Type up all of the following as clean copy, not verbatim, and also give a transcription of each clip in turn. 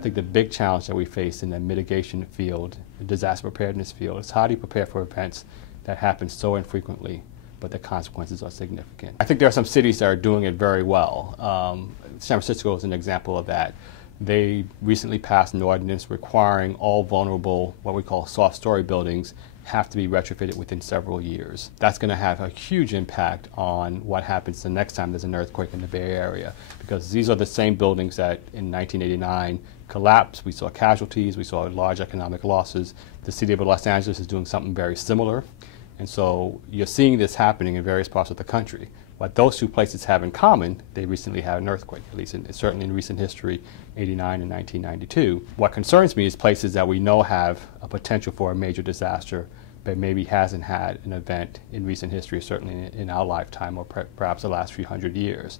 I think the big challenge that we face in the mitigation field, the disaster preparedness field, is how do you prepare for events that happen so infrequently, but the consequences are significant. I think there are some cities that are doing it very well. San Francisco is an example of that. They recently passed an ordinance requiring all vulnerable, what we call soft story buildings, have to be retrofitted within several years. That's going to have a huge impact on what happens the next time there's an earthquake in the Bay Area, because these are the same buildings that in 1989 collapsed. We saw casualties, we saw large economic losses. The city of Los Angeles is doing something very similar. And so you're seeing this happening in various parts of the country. What those two places have in common, they recently had an earthquake, at least certainly in recent history, 89 and 1992. What concerns me is places that we know have a potential for a major disaster, but maybe hasn't had an event in recent history, certainly in our lifetime or perhaps the last few hundred years.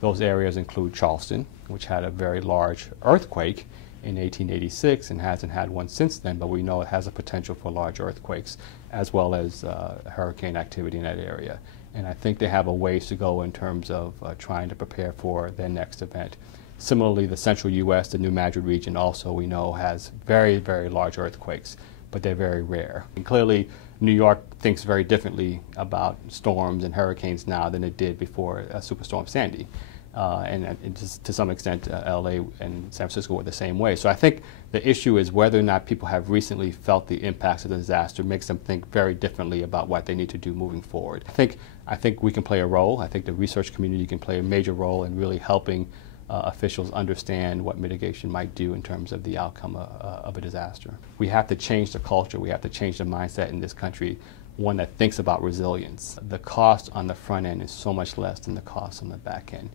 Those areas include Charleston, which had a very large earthquake in 1886 and hasn't had one since then, but we know it has a potential for large earthquakes as well as hurricane activity in that area. And I think they have a ways to go in terms of trying to prepare for their next event. Similarly, the central U.S., the New Madrid region also we know has very, very large earthquakes, but they're very rare. And clearly, New York thinks very differently about storms and hurricanes now than it did before Superstorm Sandy. And just to some extent, LA and San Francisco were the same way. So I think the issue is whether or not people have recently felt the impacts of the disaster makes them think very differently about what they need to do moving forward. I think we can play a role. I think the research community can play a major role in really helping officials understand what mitigation might do in terms of the outcome of a disaster. We have to change the culture. We have to change the mindset in this country, one that thinks about resilience. The cost on the front end is so much less than the cost on the back end.